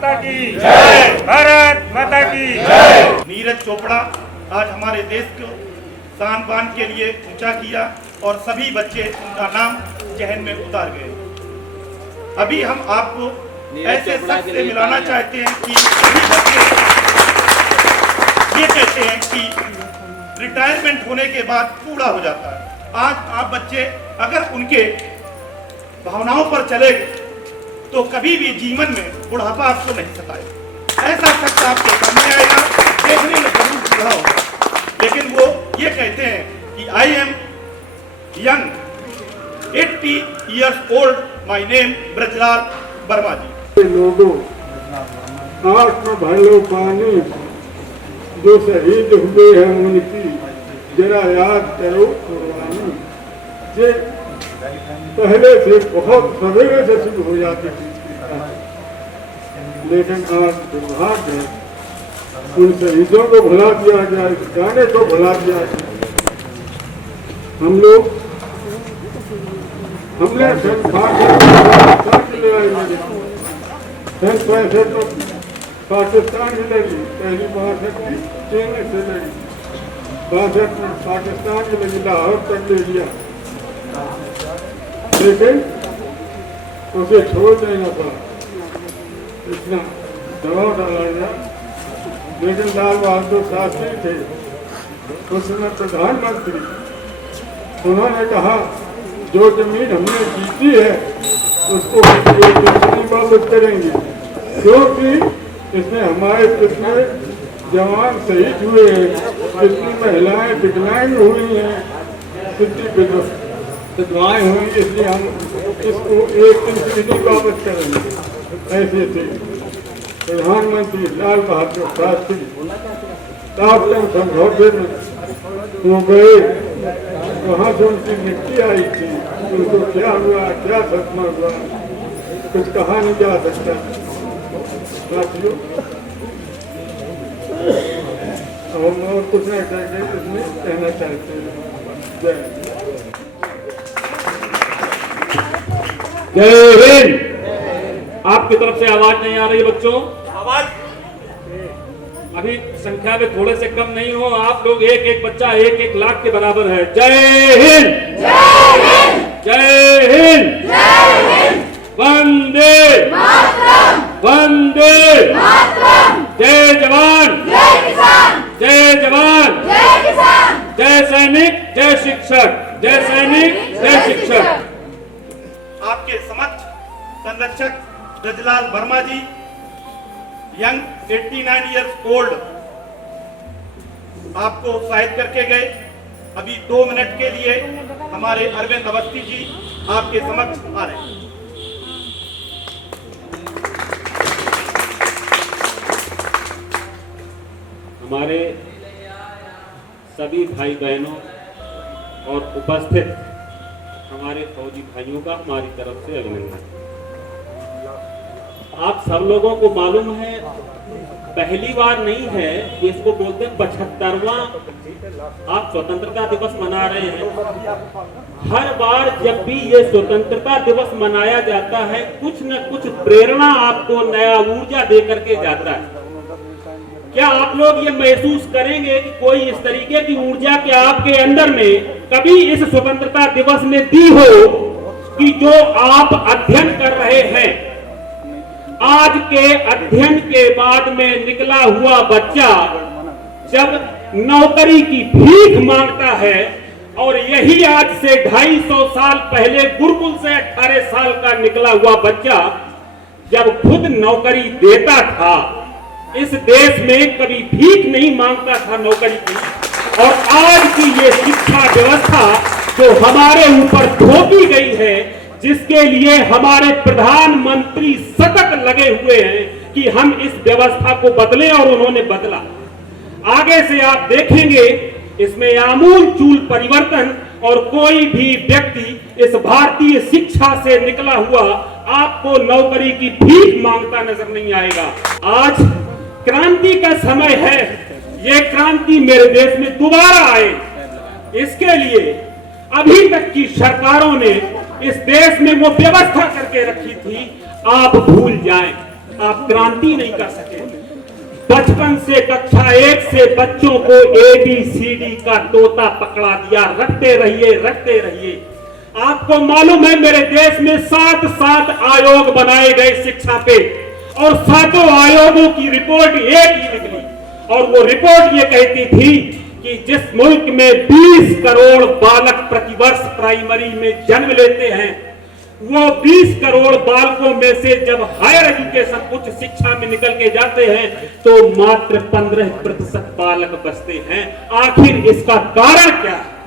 माता की जय, भारत माता की जय। नीरज चोपड़ा आज हमारे देश को शान बान के लिए ऊंचा किया और सभी बच्चे उनका नाम जहन में उतार गए। अभी हम आपको ऐसे शख्स से मिलाना चाहते हैं कि सभी बच्चे ये कहते हैं कि रिटायरमेंट होने के बाद बूढ़ा हो जाता है। आज आप बच्चे अगर उनके भावनाओं पर चले तो कभी भी जीवन में बुढ़ापा आपको नहीं सताएगा। ऐसा शख्स आपके सामने आएगा, देखने में जरूर बूढ़ा होगा, लेकिन वो ये कहते हैं कि I am young, 80 years old, my name Brajlal Verma ji. लोगों, आत्म भलो पानी जो शहीद हुए हैं उनकी जरा याद करो कुर्बानी। जे पहले से बहुत सवेरे से शुरू हो जाती थी, लेकिन आज दुर्भाग्य है उन शहीदों को भुला दिया गया, इस गाने को भुला दिया गया। हम लोग हमने सन 65 तो पाकिस्तान से लड़ी, पहली बार चीन से लड़ी, 62 में पाकिस्तान से लड़ी, लाहौर तक ले लिया, लेकिन उसे छोड़ देना पड़ा, इतना दबाव डाला गया। लेकिन लाल बहादुर शास्त्री थे उस समय प्रधानमंत्री, उन्होंने कहा जो जमीन हमने जीती है उसको नहीं वापस करेंगे, क्योंकि इसमें हमारे कितने जवान शहीद हुए हैं, कितनी महिलाएं विकलांग हुई हैं, कितनी विधवाएं हुई, इसलिए हम इसको एक दिन से नहीं वापस करेंगे। ऐसे थे प्रधानमंत्री लाल बहादुर शास्त्री। तापतंग समझौते में वो गए, वहाँ से उनकी मिट्टी आई थी, उनको क्या हुआ, क्या सदमा हुआ, कुछ कहा नहीं जा सकता। साथियों, हम और कुछ नहीं कहेंगे, इसमें कहना चाहते हैं जय हिंद। आपकी तरफ से आवाज नहीं आ रही बच्चों, आवाज अभी संख्या में थोड़े से कम नहीं हो, आप लोग एक एक बच्चा 1-1 लाख के बराबर है। जय हिंद, जय हिंद, जय हिंद, जय हिंद, वंदे मातरम, वंदे मातरम, जय जवान, जय किसान, जय जवान, जय किसान, जय सैनिक, जय शिक्षक, जय सैनिक, जय शिक्षक। आपके समक्ष संरक्षक ब्रजलाल वर्मा जी, यंग 89 years old, आपको शाहिद करके गए। अभी 2 मिनट के लिए हमारे अरविंद अवस्थी जी आपके समक्ष आ रहे हैं। हमारे सभी भाई बहनों और उपस्थित हमारे फौजी भाइयों का हमारी तरफ से अभिनंदन। आप सब लोगों को मालूम है, पहली बार नहीं है, इसको बोलते हैं 75वां आप स्वतंत्रता दिवस मना रहे हैं। हर बार जब भी ये स्वतंत्रता दिवस मनाया जाता है, कुछ न कुछ प्रेरणा आपको नया ऊर्जा दे करके जाता है। क्या आप लोग ये महसूस करेंगे कि कोई इस तरीके की ऊर्जा के आपके अंदर में कभी इस स्वतंत्रता दिवस में दी हो कि जो आप अध्ययन कर रहे हैं, आज के अध्ययन के बाद में निकला हुआ बच्चा जब नौकरी की भीख मांगता है, और यही आज से 250 साल पहले गुरुकुल से 18 साल का निकला हुआ बच्चा जब खुद नौकरी देता था, इस देश में कभी भीख नहीं मांगता था नौकरी की। और आज की ये शिक्षा व्यवस्था जो हमारे ऊपर थोपी गई है, जिसके लिए हमारे प्रधानमंत्री सतत लगे हुए हैं कि हम इस व्यवस्था को बदलें, और उन्होंने बदला। आगे से आप देखेंगे इसमें आमूल चूल परिवर्तन, और कोई भी व्यक्ति इस भारतीय शिक्षा से निकला हुआ आपको नौकरी की भीख मांगता नजर नहीं आएगा। आज क्रांति का समय है, ये क्रांति मेरे देश में दोबारा आए, इसके लिए अभी तक की सरकारों ने इस देश में वो व्यवस्था करके रखी थी, आप भूल जाएं। आप क्रांति नहीं कर सके। बचपन से कक्षा 1 से बच्चों को ABCD का तोता पकड़ा दिया, रटते रहिए। आपको मालूम है मेरे देश में 7 आयोग बनाए गए शिक्षा पे, और 7 आयोगों की रिपोर्ट एक ही निकली, और वो रिपोर्ट ये कहती थी कि जिस मुल्क में 20 करोड़ बालक प्रतिवर्ष प्राइमरी में जन्म लेते हैं, वो 20 करोड़ बालकों में से जब हायर एजुकेशन उच्च शिक्षा में निकल के जाते हैं तो मात्र 15% बालक बचते हैं। आखिर इसका कारण क्या है?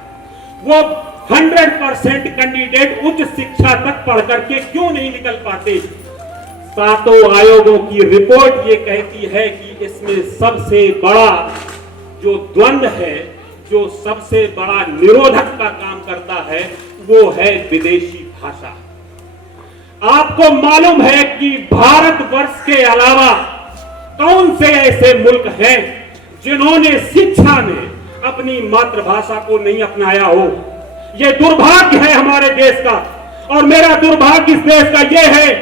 वो 100% कैंडिडेट उच्च शिक्षा तक पढ़ करके क्यों नहीं निकल पाते? 7 आयोगों की रिपोर्ट ये कहती है कि इसमें सबसे बड़ा जो द्वंद्व है, जो सबसे बड़ा निरोधक का काम करता है, वो है विदेशी भाषा। आपको मालूम है कि भारतवर्ष के अलावा कौन से ऐसे मुल्क हैं जिन्होंने शिक्षा में अपनी मातृभाषा को नहीं अपनाया हो? यह दुर्भाग्य है हमारे देश का, और मेरा दुर्भाग्य इस देश का यह है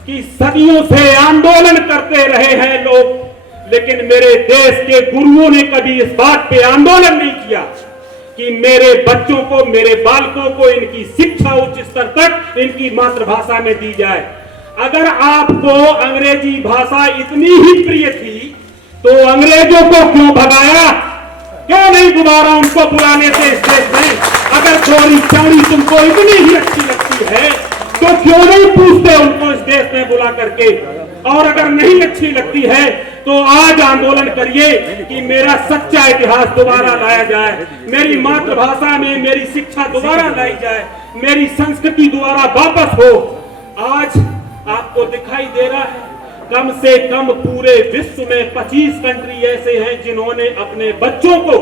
कि सदियों से आंदोलन करते रहे हैं लोग, लेकिन मेरे देश के गुरुओं ने कभी इस बात पे आंदोलन नहीं किया कि मेरे बच्चों को, मेरे बालकों को इनकी शिक्षा उच्च स्तर तक इनकी मातृभाषा में दी जाए। अगर आपको अंग्रेजी भाषा इतनी ही प्रिय थी तो अंग्रेजों को क्यों भगाया? क्यों नहीं दोबारा उनको बुलाने से इस देश में? अगर चोरी चारी तुमको इतनी ही अच्छी लगती है तो क्यों नहीं पूछते उनको इस देश में बुला करके? और अगर नहीं अच्छी लगती है तो आज आंदोलन करिए कि मेरा सच्चा इतिहास दोबारा लाया जाए, मेरी मातृभाषा में मेरी शिक्षा दोबारा लाई जाए, मेरी संस्कृति दोबारा वापस हो। आज आपको दिखाई दे रहा है कम से कम पूरे विश्व में 25 कंट्री ऐसे हैं जिन्होंने अपने बच्चों को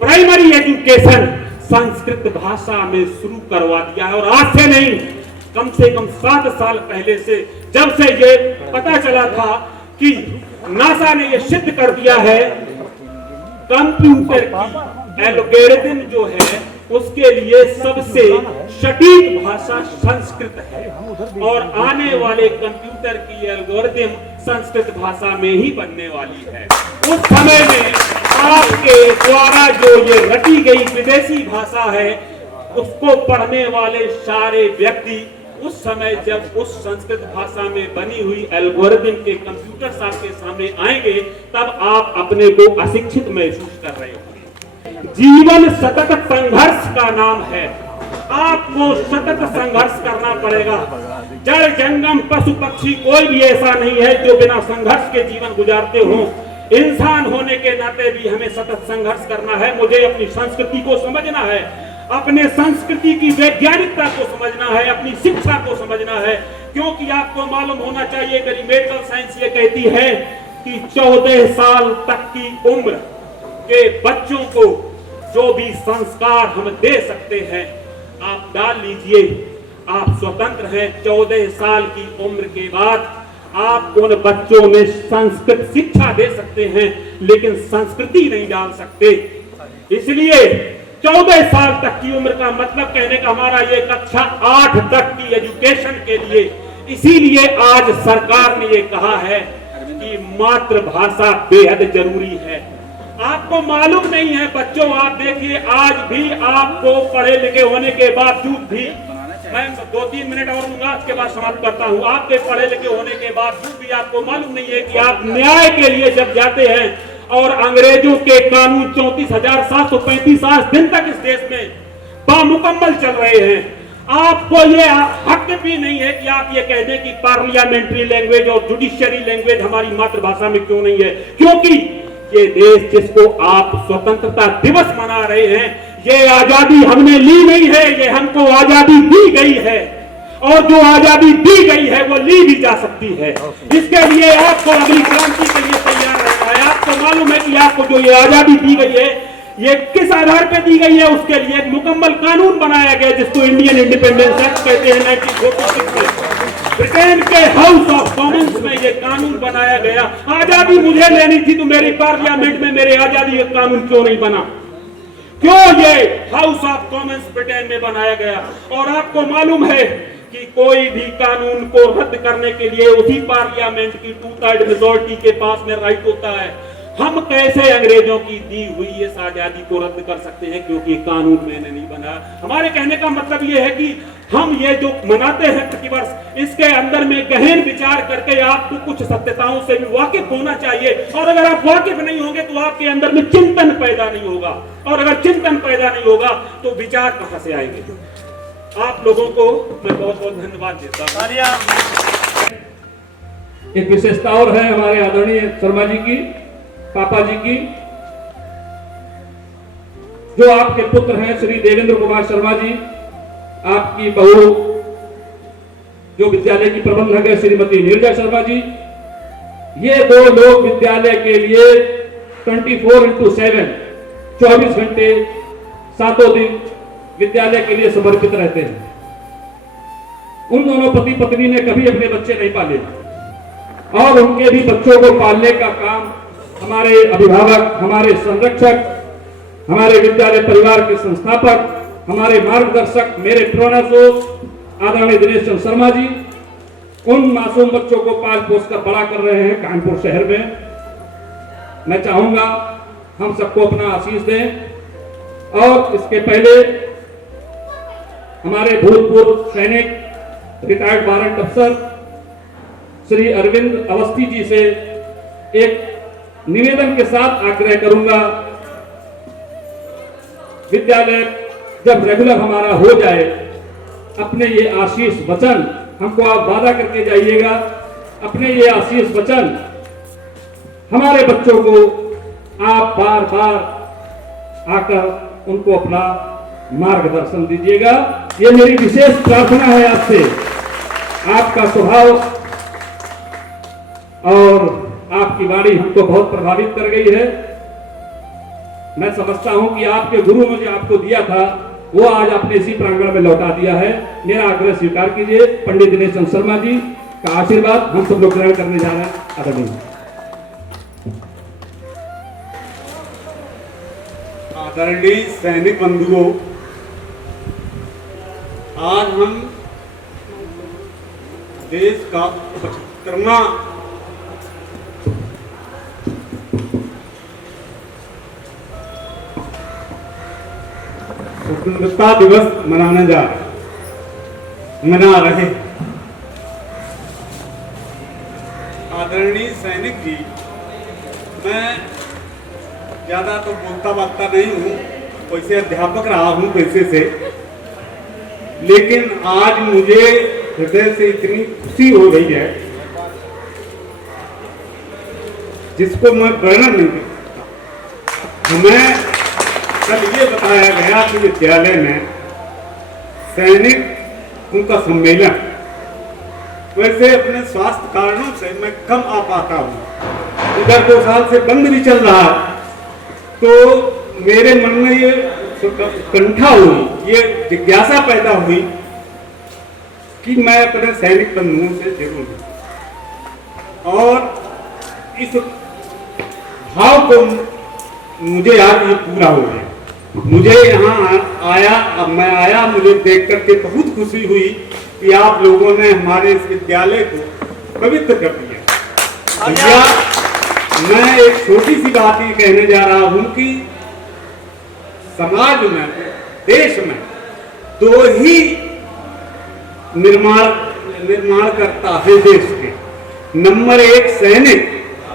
प्राइमरी एजुकेशन संस्कृत भाषा में शुरू करवा दिया है। और आज से नहीं, कम से कम 7 साल पहले से, जब से ये पता चला था कि नासा ने यह सिद्ध कर दिया है कंप्यूटर की एल्गोरिथम जो है उसके लिए सबसे सटीक भाषा संस्कृत है, और आने वाले कंप्यूटर की एल्गोरिथम संस्कृत भाषा में ही बनने वाली है। उस समय में आपके द्वारा जो ये रटी गई विदेशी भाषा है उसको पढ़ने वाले सारे व्यक्ति उस समय जब उस संस्कृत भाषा में बनी हुई एल्गोरिथम के कंप्यूटर आपके सामने आएंगे तब आप अपने को अशिक्षित महसूस कर रहे होंगे। जीवन सतत संघर्ष का नाम है, आपको सतत संघर्ष करना पड़ेगा। जड़ जंगम पशु पक्षी कोई भी ऐसा नहीं है जो बिना संघर्ष के जीवन गुजारते हो। इंसान होने के नाते भी हमें सतत संघर्ष करना है। मुझे अपनी संस्कृति को समझना है, अपने संस्कृति की वैज्ञानिकता को समझना है, अपनी शिक्षा को समझना है, क्योंकि आपको मालूम होना चाहिए मेरी मेडिकल साइंस ये कहती है कि 14 साल तक की उम्र के बच्चों को जो भी संस्कार हम दे सकते हैं आप डाल लीजिए। आप स्वतंत्र हैं। 14 साल की उम्र के बाद आप उन बच्चों में संस्कृत शिक्षा दे सकते हैं, लेकिन संस्कृति नहीं डाल सकते। इसलिए 14 साल तक की उम्र का मतलब कहने का हमारा ये कक्षा 8 तक की एजुकेशन के लिए। इसीलिए आज सरकार ने ये कहा है कि मातृभाषा बेहद जरूरी है। आपको मालूम नहीं है बच्चों, आप देखिए आज भी आपको पढ़े लिखे होने के बावजूद भी, मैं 2-3 मिनट और लूंगा उसके बाद समाप्त करता हूं, आपके पढ़े लिखे होने के बावजूद भी आपको मालूम नहीं है कि आप न्याय के लिए जब जाते हैं और अंग्रेजों के कानून 34,735 आज दिन तक इस देश में बामुकम्मल चल रहे हैं, आपको ये हक भी नहीं है कि आप ये कह दें कि पार्लियामेंट्री लैंग्वेज और जुडिशियरी लैंग्वेज हमारी मातृभाषा में क्यों नहीं है। क्योंकि ये देश जिसको आप स्वतंत्रता दिवस मना रहे हैं, ये आजादी हमने ली नहीं है, ये हमको आजादी दी गई है, और जो आजादी दी गई है वो ली भी जा सकती है। इसके लिए आपको अगली क्रांति के लिए तैयार रहना है। आपको मालूम है कि आपको जो ये आजादी दी गई है ये किस आधार पर दी गई है, उसके लिए एक मुकम्मल कानून बनाया गया जिसको इंडियन इंडिपेंडेंस एक्ट कहते हैं 1946 में। ब्रिटेन के हाउस ऑफ कॉमन्स में ये कानून बनाया गया। आजादी मुझे लेनी थी तो मेरी पार्लियामेंट में मेरे आजादी का कानून क्यों नहीं बना? क्यों ये हाउस ऑफ कॉमन्स ब्रिटेन में बनाया गया? और आपको मालूम है कि कोई भी कानून को रद्द करने के लिए उसी पार्लियामेंट की 2/3 मेजॉरिटी के पास में राइट होता है। हम कैसे अंग्रेजों की दी हुई इस आजादी को रद्द कर सकते हैं, क्योंकि कानून मैंने नहीं बना। हमारे कहने का मतलब यह है कि हम ये जो मनाते हैं प्रतिवर्ष, इसके अंदर में गहन विचार करके आपको कुछ सत्यताओं से भी वाकिफ होना चाहिए। और अगर आप वाकिफ नहीं होंगे तो आपके अंदर में चिंतन पैदा नहीं होगा, और अगर चिंतन पैदा नहीं होगा तो विचार कहां से आएंगे। आप लोगों को मैं बहुत बहुत धन्यवाद देता हूं। एक विशेषता और है हमारे आदरणीय शर्मा जी की, पापा जी की, जो आपके पुत्र हैं श्री देवेंद्र कुमार शर्मा जी, आपकी बहू जो विद्यालय की प्रबंधक है श्रीमती नीरजा शर्मा जी, ये दो लोग विद्यालय के लिए 24/7 24 घंटे 7 दिन विद्यालय के लिए समर्पित रहते हैं। उन दोनों पति पत्नी ने कभी अपने बच्चे नहीं पाले, और उनके भी बच्चों को पालने का काम हमारे अभिभावक, हमारे संरक्षक, हमारे विद्यालय परिवार के संस्थापक, हमारे मार्गदर्शक, मेरे प्रेरणास्रोत आदरणीय दिनेश चंद्र शर्मा जी उन मासूम बच्चों को पाल पोस कर बड़ा कर रहे हैं कानपुर शहर में। मैं चाहूंगा हम सबको अपना आशीष दें। और इसके पहले हमारे भूतपूर्व सैनिक, रिटायर्ड वारंट अफसर श्री अरविंद अवस्थी जी से एक निवेदन के साथ आग्रह करूंगा, विद्यालय जब रेगुलर हमारा हो जाए, अपने ये आशीष वचन हमको आप वादा करके जाइएगा। अपने ये आशीष वचन हमारे बच्चों को आप बार बार आकर उनको अपना मार्गदर्शन दीजिएगा। ये मेरी विशेष प्रार्थना है आपसे। आपका स्वभाव और आपकी वाणी हमको बहुत प्रभावित कर गई है। मैं समझता हूं कि आपके गुरु ने जो आपको दिया था वो आज आपने इसी प्रांगण में लौटा दिया है। मेरा आग्रह स्वीकार कीजिए। पंडित दिनेश चंद्र शर्मा जी का आशीर्वाद हम सब लोग ग्रहण करने जा रहे हैं। आदरणीय आदरणीय सैनिक बंधुओं, आज हम देश का 75वां स्वतंत्रता दिवस मना रहे। आदरणीय सैनिक जी, मैं ज्यादा तो बोलता बातता नहीं हूँ, वैसे अध्यापक रहा हूँ पैसे से, लेकिन आज मुझे हृदय से इतनी खुशी हो रही है जिसको मैं वर्णन नहीं कर सकता। हमें कल ये बताया गया कि विद्यालय में सैनिक उनका सम्मेलन, वैसे अपने स्वास्थ्य कारणों से मैं कम आ पाता हूँ, इधर 2 साल से बंद भी चल रहा है, तो मेरे मन में ये कंठा हुई, ये जिज्ञासा पैदा हुई कि मैं अपने सैनिक बंधुओं से जरूर मिलूं। और इस भाव को मुझे आज ये पूरा हो गया। मुझे यहाँ आया, अब मैं आया, मुझे देख करके बहुत खुशी हुई कि आप लोगों ने हमारे इस विद्यालय को पवित्र कर दिया। भैया, मैं एक छोटी सी बात ये कहने जा रहा हूँ कि समाज में, देश में 2 ही निर्माण करता है देश के। नंबर 1 सैनिक,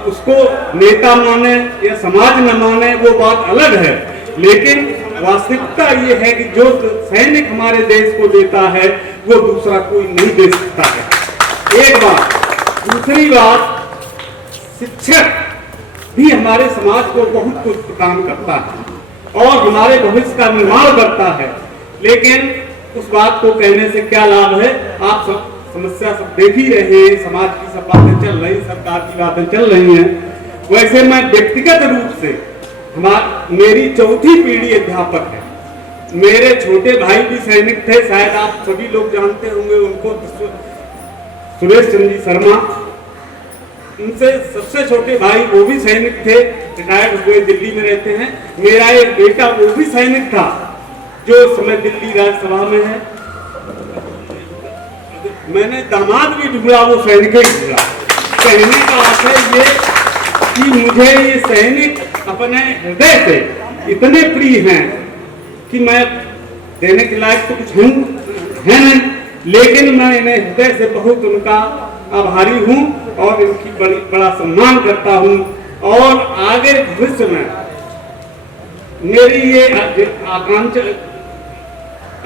उसको नेता माने या समाज न माने वो बात अलग है, लेकिन वास्तविकता ये है कि जो सैनिक हमारे देश को देता है वो दूसरा कोई नहीं दे सकता है। एक बात। दूसरी बात, शिक्षक भी हमारे समाज को बहुत कुछ काम करता है और हमारे भविष्य का निर्माण करता है, लेकिन उस बात को कहने से क्या लाभ है। आप सब समस्या सब देख ही रहे हैं, समाज की सब बातें चल रही, सरकार की बातें चल रही हैं। वैसे मैं व्यक्तिगत रूप से, मेरी 4थी पीढ़ी अध्यापक है। मेरे छोटे भाई भी सैनिक थे, शायद आप सभी लोग जानते होंगे उनको, सुरेश चंद्र जी शर्मा। उनसे सबसे छोटे भाई वो भी सैनिक थे, रिटायर्ड हुए, दिल्ली में रहते हैं। मेरा एक बेटा वो भी सैनिक था, जो इस समय दिल्ली राज्यसभा में है, मैंने दामाद भी ढूंढा, वो सैनिक ही ढूंढा। कहने का अर्थ है ये कि मुझे ये सैनिक अपने हृदय से इतने प्रिय हैं कि मैं देने के लायक तो कुछ है नहीं, लेकिन मैं इन्हें हृदय से बहुत उनका आभारी हूँ और इनकी बड़ा सम्मान करता हूँ। और आगे भविष्य में मेरी ये आकांक्षा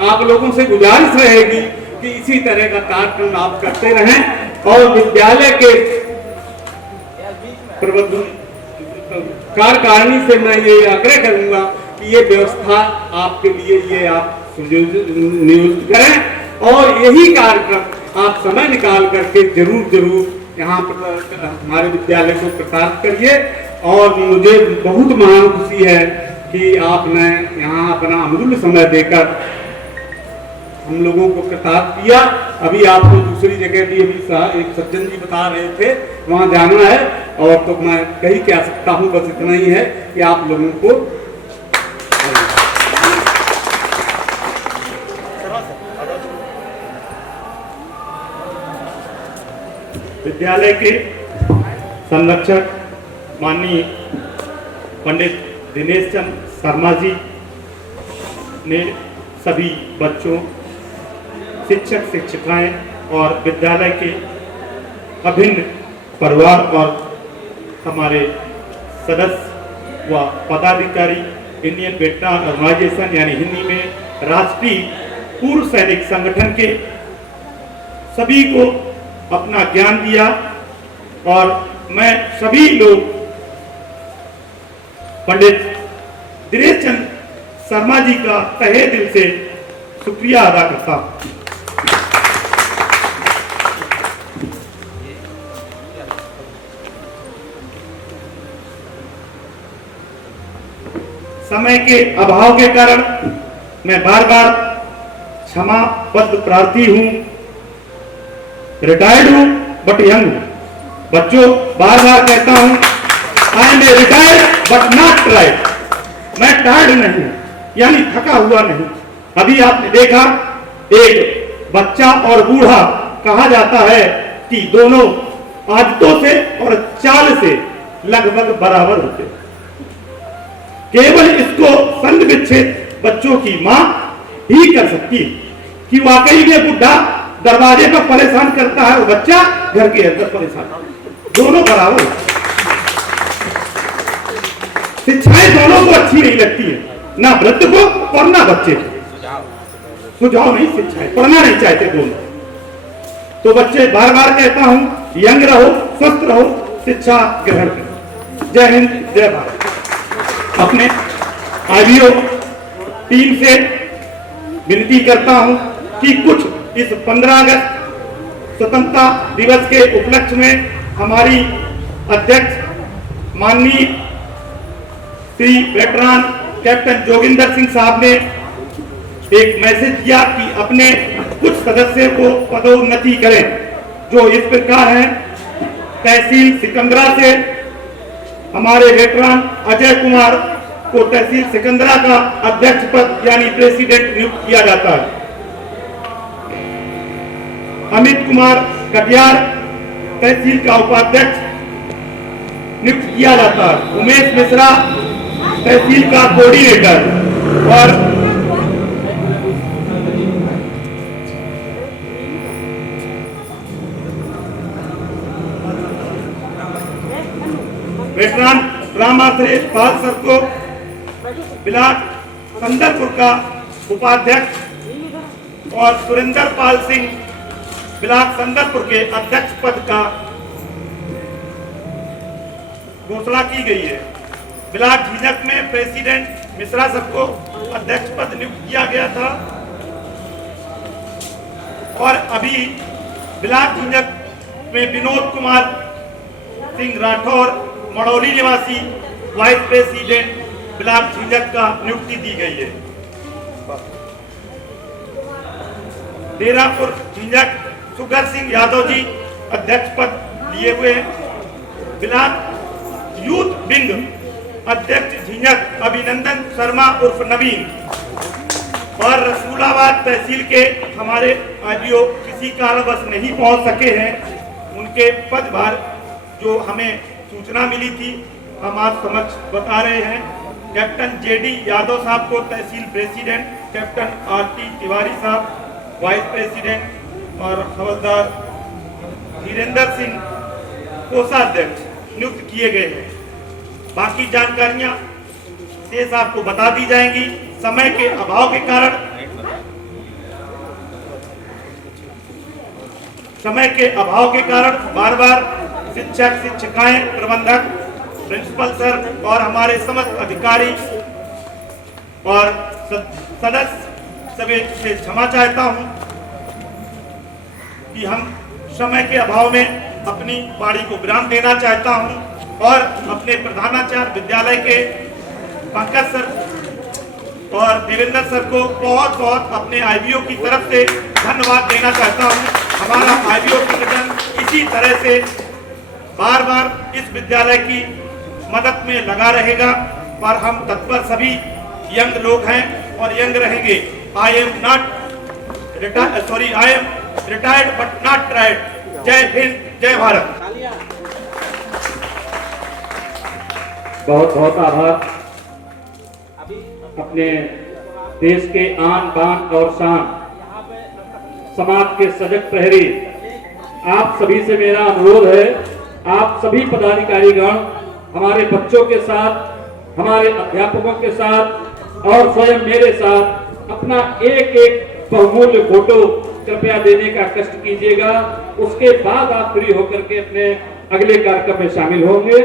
आप लोगों से गुजारिश रहेगी कि इसी तरह का कार्यक्रम आप करते रहें और विद्यालय के कार्यकारिणी से मैं ये आग्रह करूंगा कि ये व्यवस्था आपके लिए ये आप नियुक्त करें और यही कार्यक्रम आप समय निकाल करके जरूर यहाँ पर हमारे विद्यालय को प्रसारित करिए। और मुझे बहुत महान खुशी है कि आपने यहाँ अपना अमूल्य समय देकर हम लोगों को प्रसारित किया। अभी आपको दूसरी जगह भी अभी एक सज्जन जी बता रहे थे वहाँ जाना है, और तो मैं कही क्या सकता हूँ, बस इतना ही है कि आप लोगों को विद्यालय के संरक्षक माननीय पंडित दिनेश चंद्र शर्मा जी ने सभी बच्चों, शिक्षक शिक्षिकाएं और विद्यालय के अभिन्न परिवार और हमारे सदस्य व पदाधिकारी इंडियन वेटरन ऑर्गेनाइजेशन यानी हिंदी में राष्ट्रीय पूर्व सैनिक संगठन के सभी को अपना ज्ञान दिया। और मैं सभी लोग पंडित दिनेश चंद्र शर्मा जी का तहे दिल से शुक्रिया अदा करता हूं। समय के अभाव के कारण मैं बार बार क्षमाबद्ध प्रार्थी हूं। रिटायर्ड हूं बट यंग हूं। बच्चों, बार बार कहता हूं I am retired but not tried. मैं टायर्ड नहीं, यानी थका हुआ नहीं। अभी आपने देखा एक बच्चा और बूढ़ा कहा जाता है कि दोनों आदतों से और चाल से लगभग बराबर होते हैं। केवल इसको संग विच्छेद बच्चों की मां ही कर सकती है कि वाकई में बुढ़ा दरवाजे पर परेशान करता है और बच्चा घर के अंदर परेशान, दोनों बराबर। शिक्षाएं दोनों को अच्छी नहीं लगती है, ना वृद्ध को और ना बच्चे को। सुझाव नहीं, शिक्षाएं पढ़ना नहीं चाहते दोनों। तो बच्चे बार बार कहता हूं, यंग रहो, स्वस्थ रहो, शिक्षा ग्रहण करो। जय हिंद, जय भारत। अपने आईवीओ टीम से विनती करता हूं कि कुछ इस 15 अगस्त स्वतंत्रता दिवस के उपलक्ष्य में हमारी अध्यक्ष माननीय श्री वेटरन कैप्टन जोगिंदर सिंह साहब ने एक मैसेज दिया कि अपने कुछ सदस्यों को पदोन्नति करें, जो इस प्रकार हैं। तहसील सिकंदरा से हमारे वेटरन अजय कुमार को तहसील सिकंदरा का अध्यक्ष पद यानी प्रेसिडेंट नियुक्त किया जाता है। अमित कुमार कटियार तहसील का उपाध्यक्ष नियुक्त किया जाता है। उमेश मिश्रा तहसील का कोऑर्डिनेटर और वेटरन रामाश्रय पाल सर को बिलाट संदरपुर का उपाध्यक्ष और सुरेंद्र पाल सिंह बिलाट संदरपुर के अध्यक्ष पद का घोषणा की गई है। बिलाट झिझक में प्रेसिडेंट मिश्रा सबको अध्यक्ष पद नियुक्त किया गया था और अभी बिलाट झिझक में विनोद कुमार सिंह राठौर मड़ौली निवासी वाइस प्रेसिडेंट बिलाट झिझक का नियुक्ति दी गई है। डेरापुर झिझक सुगर सिंह यादव जी अध्यक्ष पद लिए हुए हैं। बिलाट यूथ विंग अध्यक्ष झिझक अभिनंदन शर्मा उर्फ नवीन और रसूलाबाद तहसील के हमारे आईडीओ किसी कारणवश नहीं पहुंच सके हैं। उनके पदभार जो हमें सूचना मिली थी हम आप समक्ष बता रहे हैं। कैप्टन जेडी यादव साहब को तहसील प्रेसिडेंट, कैप्टन आरटी तिवारी साहब वाइस प्रेसिडेंट और हवलदार धीरेन्द्र सिंह कोषाध्यक्ष नियुक्त किए गए हैं। बाकी जानकारियां शेष आपको बता दी जाएंगी। समय के अभाव के कारण बार बार शिक्षक, शिक्षिकाएं, प्रबंधक, प्रिंसिपल सर और हमारे समस्त अधिकारी और सदस्य सभी से क्षमा चाहता हूं कि हम समय के अभाव में अपनी वाणी को विराम देना चाहता हूं और अपने प्रधानाचार्य विद्यालय के पंकज सर और देवेंद्र सर को बहुत बहुत अपने आईबीओ की तरफ से धन्यवाद देना चाहता हूं। हमारा आईबीओ संगठन इसी तरह से बार बार इस विद्यालय की मदद में लगा रहेगा और हम तत्पर सभी यंग लोग हैं और यंग रहेंगे। I am retired but not tried. जय हिंद, जय भारत। बहुत बहुत आभार। अपने देश के आन बान और शान, समाज के सजग प्रहरी, आप सभी से मेरा अनुरोध है, आप सभी पदाधिकारीगण हमारे बच्चों के साथ, हमारे अध्यापकों के साथ और स्वयं मेरे साथ अपना एक एक बहुमूल्य फोटो कृपया देने का कष्ट कीजिएगा। उसके बाद आप फ्री होकर के अपने अगले कार्यक्रम में शामिल होंगे।